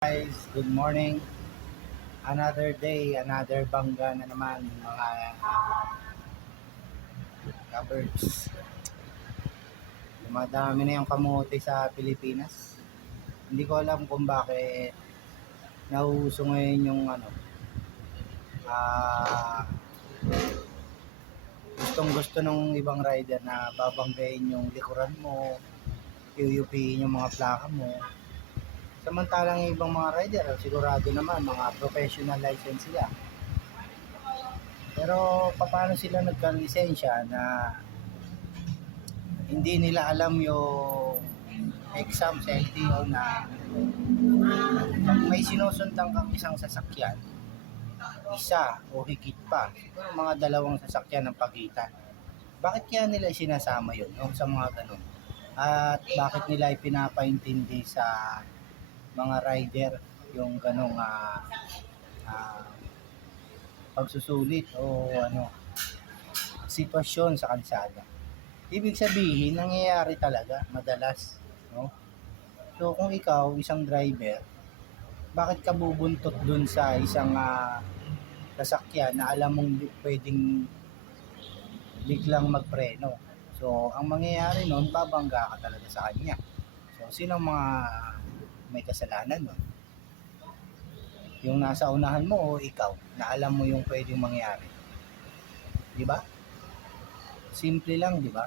Guys, good morning. Another day, another bangga na naman mga kabirds. Dumadami na yung kamote sa Pilipinas. Hindi ko alam kung bakit nauuso ngayon yung gustong gusto nung ibang rider na babanggain yung likuran mo, PUP-in yung mga plaka mo. Samantalang yung ibang mga rider, sigurado naman mga professional license sila. Pero paano sila nagka-lisensya na hindi nila alam yung exam sa LTO na pag may sinusundan kang isang sasakyan, isa o higit pa, siguro mga dalawang sasakyan ang pagitan. Bakit kaya nila sinasama yun sa mga ganun? At bakit nila ipinapaintindi sa mga rider yung ganong pagsusulit o sitwasyon sa kalsada? Ibig sabihin, nangyayari talaga madalas, no? So kung ikaw isang driver, bakit ka bubuntot dun sa isang sasakyan na alam mong pwedeng biglang magpreno? So ang mangyayari nun, babangga ka talaga sa kanya. So sino mga may kasalanan nun? Yung nasa unahan mo o ikaw na alam mo yung pwedeng mangyari? Di ba? Simple lang, di ba?